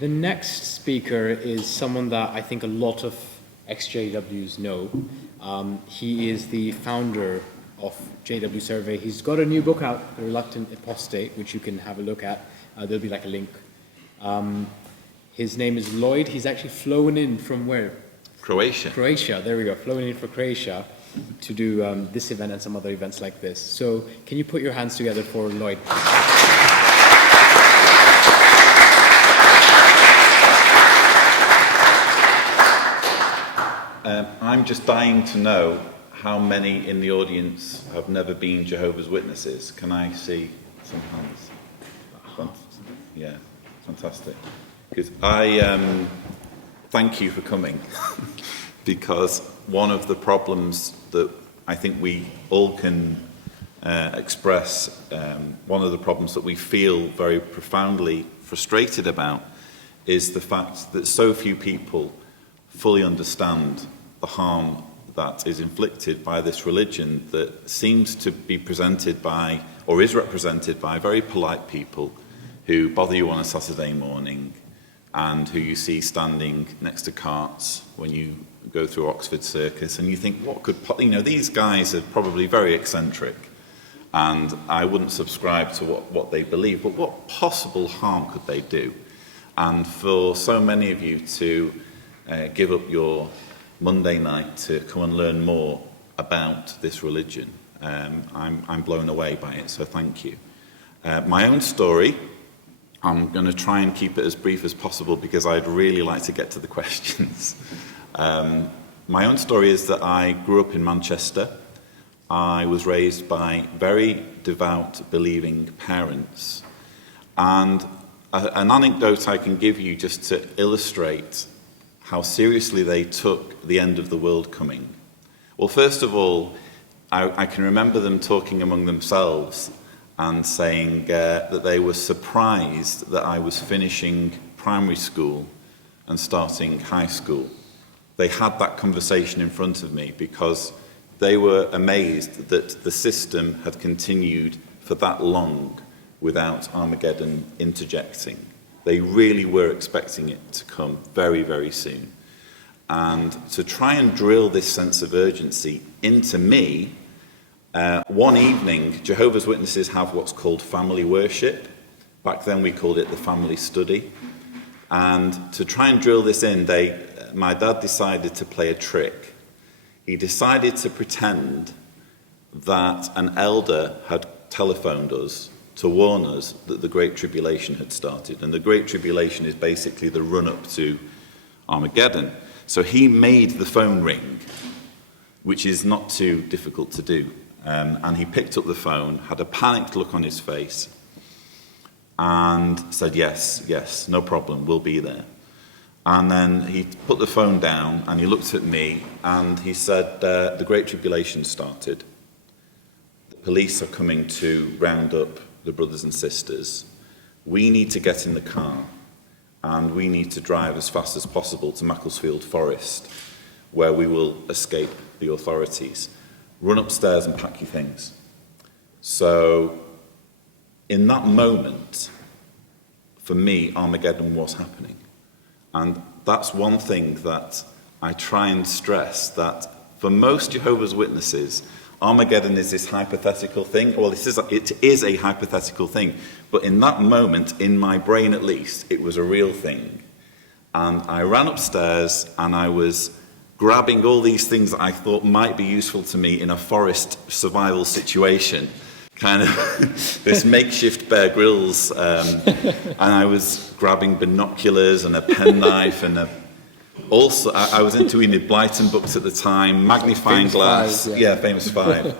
The next speaker is someone that I think a lot of ex-JWs know. He is the founder of JW Survey. He's got a new book out, The Reluctant Apostate, which you can have a look at. There'll be like a link. His name is Lloyd. He's actually flown in from where? Croatia. Croatia, there we go. Flown in for Croatia to do this event and some other events like this. So can you put your hands together for Lloyd? I'm just dying to know how many in the audience have never been Jehovah's Witnesses. Can I see some hands? Yeah, fantastic. Because I thank you for coming, because one of the problems that I think we all can express, one of the problems that we feel very profoundly frustrated about, is the fact that so few people fully understand the harm that is inflicted by this religion that seems to be presented by, or is represented by, very polite people who bother you on a Saturday morning and who you see standing next to carts when you go through Oxford Circus, and you think, what could, these guys are probably very eccentric, and I wouldn't subscribe to what they believe, but what possible harm could they do? And for so many of you to give up your Monday night to come and learn more about this religion, I'm blown away by it, so thank you. My own story, I'm going to try and keep it as brief as possible because I'd really like to get to the questions. My own story is that I grew up in Manchester. I was raised by very devout, believing parents. And an anecdote I can give you just to illustrate how seriously they took the end of the world coming. Well, first of all, I can remember them talking among themselves and saying that they were surprised that I was finishing primary school and starting high school. They had that conversation in front of me because they were amazed that the system had continued for that long without Armageddon interjecting. They really were expecting it to come very, very soon. And to try and drill this sense of urgency into me, one evening, Jehovah's Witnesses have what's called family worship. Back then we called it the family study. And to try and drill this in, my dad decided to play a trick. He decided to pretend that an elder had telephoned us to warn us that the Great Tribulation had started. And the Great Tribulation is basically the run-up to Armageddon. So he made the phone ring, which is not too difficult to do. And he picked up the phone, had a panicked look on his face, and said, yes, no problem, we'll be there. And then he put the phone down, and he looked at me, and he said, the Great Tribulation started. The police are coming to round up the brothers and sisters. We need to get in the car, and we need to drive as fast as possible to Macclesfield Forest, where we will escape the authorities. Run upstairs and pack your things. So, in that moment, for me, Armageddon was happening. And that's one thing that I try and stress, that for most Jehovah's Witnesses, Armageddon is this hypothetical thing. Well, it is a hypothetical thing. But in that moment, in my brain at least, it was a real thing. And I ran upstairs and I was grabbing all these things that I thought might be useful to me in a forest survival situation. Kind of this makeshift Bear Grylls. And I was grabbing binoculars and a penknife and also, I was into Enid Blyton books at the time, magnifying glass. Famous Five.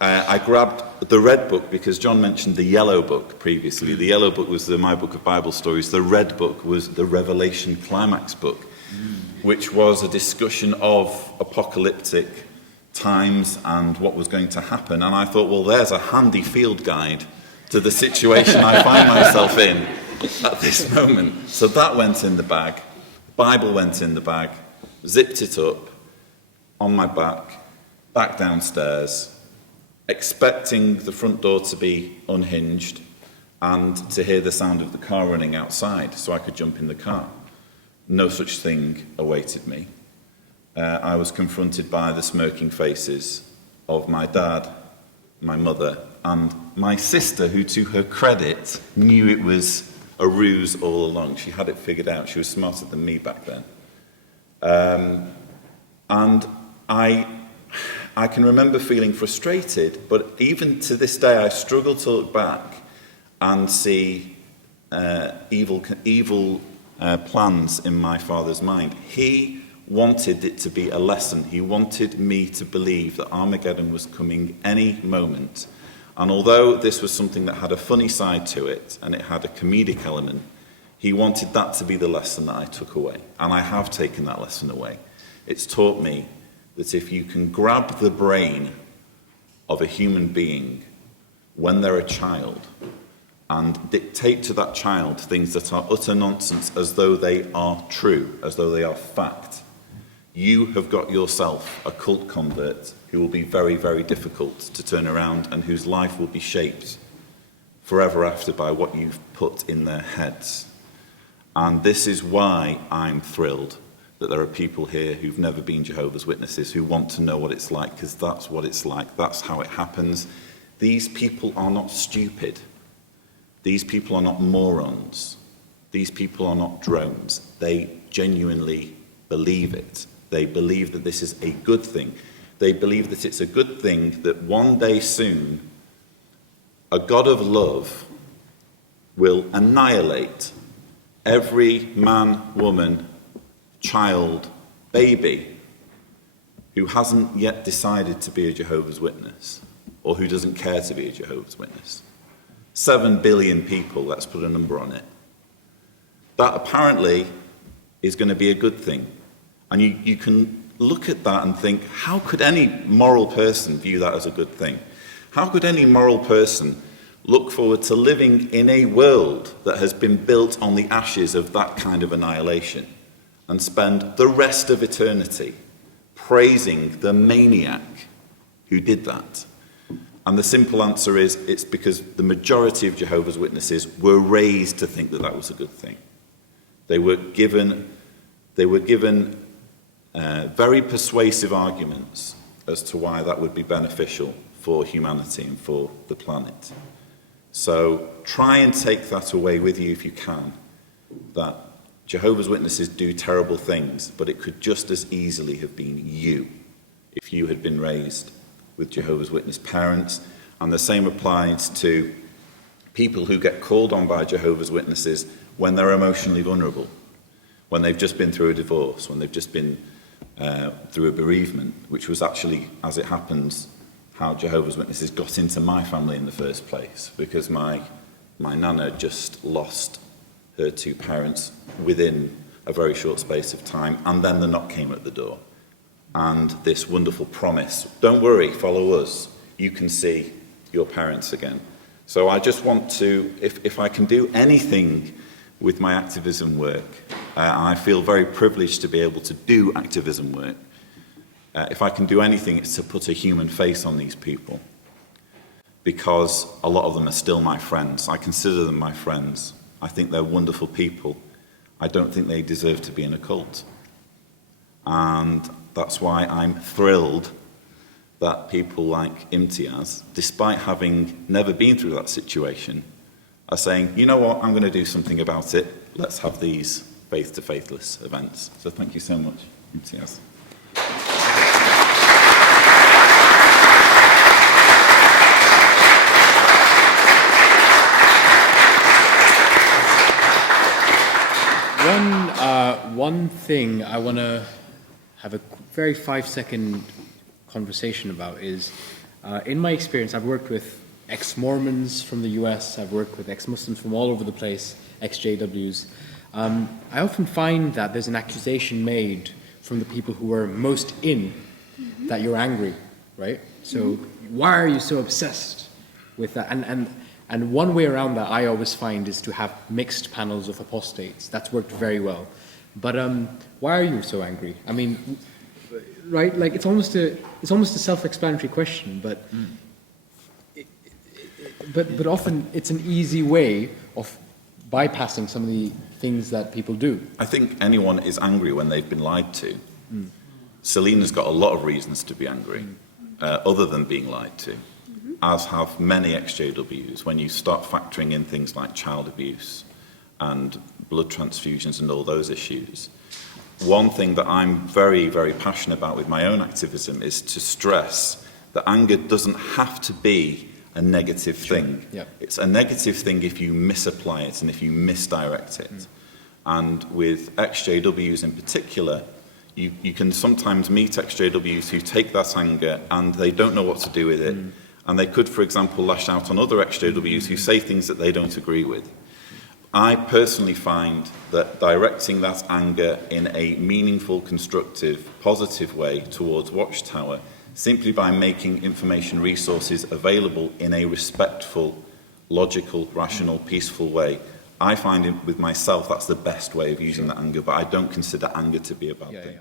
I grabbed the red book because John mentioned the yellow book previously. The yellow book was my book of Bible stories. The red book was the Revelation Climax book, which was a discussion of apocalyptic times and what was going to happen. And I thought, well, there's a handy field guide to the situation I find myself in at this moment. So that went in the bag. Bible went in the bag, zipped it up on my back downstairs, expecting the front door to be unhinged, and to hear the sound of the car running outside so I could jump in the car. No such thing awaited me. I was confronted by the smirking faces of my dad, my mother, and my sister, who, to her credit, knew it was a ruse all along. She had it figured out. She was smarter than me back then. And I can remember feeling frustrated, but even to this day, I struggle to look back and see evil plans in my father's mind. He wanted it to be a lesson. He wanted me to believe that Armageddon was coming any moment. And although this was something that had a funny side to it, and it had a comedic element, he wanted that to be the lesson that I took away. And I have taken that lesson away. It's taught me that if you can grab the brain of a human being when they're a child and dictate to that child things that are utter nonsense as though they are true, as though they are fact, you have got yourself a cult convert who will be very, very difficult to turn around and whose life will be shaped forever after by what you've put in their heads. And this is why I'm thrilled that there are people here who've never been Jehovah's Witnesses, who want to know what it's like, because that's what it's like. That's how it happens. These people are not stupid. These people are not morons. These people are not drones. They genuinely believe it. They believe that this is a good thing. They believe that it's a good thing that one day soon a God of love will annihilate every man, woman, child, baby who hasn't yet decided to be a Jehovah's Witness or who doesn't care to be a Jehovah's Witness. 7 billion people, let's put a number on it. That apparently is going to be a good thing. And you can look at that and think, how could any moral person view that as a good thing? How could any moral person look forward to living in a world that has been built on the ashes of that kind of annihilation and spend the rest of eternity praising the maniac who did that? And the simple answer is, it's because the majority of Jehovah's Witnesses were raised to think that that was a good thing. They were given very persuasive arguments as to why that would be beneficial for humanity and for the planet. So try and take that away with you if you can, that Jehovah's Witnesses do terrible things, but it could just as easily have been you if you had been raised with Jehovah's Witness parents. And the same applies to people who get called on by Jehovah's Witnesses when they're emotionally vulnerable, when they've just been through a divorce, when they've just been through a bereavement, which was actually, as it happens, how Jehovah's Witnesses got into my family in the first place, because my nana just lost her 2 parents within a very short space of time, and then the knock came at the door. And this wonderful promise, don't worry, follow us, you can see your parents again. So I just want to, if I can do anything with my activism work, I feel very privileged to be able to do activism work. If I can do anything, it's to put a human face on these people, because a lot of them are still my friends. I consider them my friends. I think they're wonderful people. I don't think they deserve to be in a cult. And that's why I'm thrilled that people like Imtiaz, despite having never been through that situation, are saying, you know what, I'm going to do something about it. Let's have these faith to faithless events. So thank you so much, Imtiaz. One thing I want to have a very 5-second conversation about is, in my experience, I've worked with ex-Mormons from the US, I've worked with ex-Muslims from all over the place, ex-JWs. I often find that there's an accusation made from the people who are most in that you're angry, right? So why are you so obsessed with that? And one way around that I always find is to have mixed panels of apostates. That's worked very well. But why are you so angry? I mean, right? Like it's almost a self-explanatory question, but But often it's an easy way of bypassing some of the things that people do. I think anyone is angry when they've been lied to. Selena's got a lot of reasons to be angry, other than being lied to, as have many ex-JWs when you start factoring in things like child abuse and blood transfusions and all those issues. One thing that I'm very, very passionate about with my own activism is to stress that anger doesn't have to be a negative thing. Yeah. It's a negative thing if you misapply it and if you misdirect it. And with ex-JWs in particular, you can sometimes meet ex-JWs who take that anger and they don't know what to do with it. And they could, for example, lash out on other ex-JWs who say things that they don't agree with. I personally find that directing that anger in a meaningful, constructive, positive way towards Watchtower, simply by making information resources available in a respectful, logical, rational, peaceful way, I find with myself that's the best way of using that anger, but I don't consider anger to be a bad thing.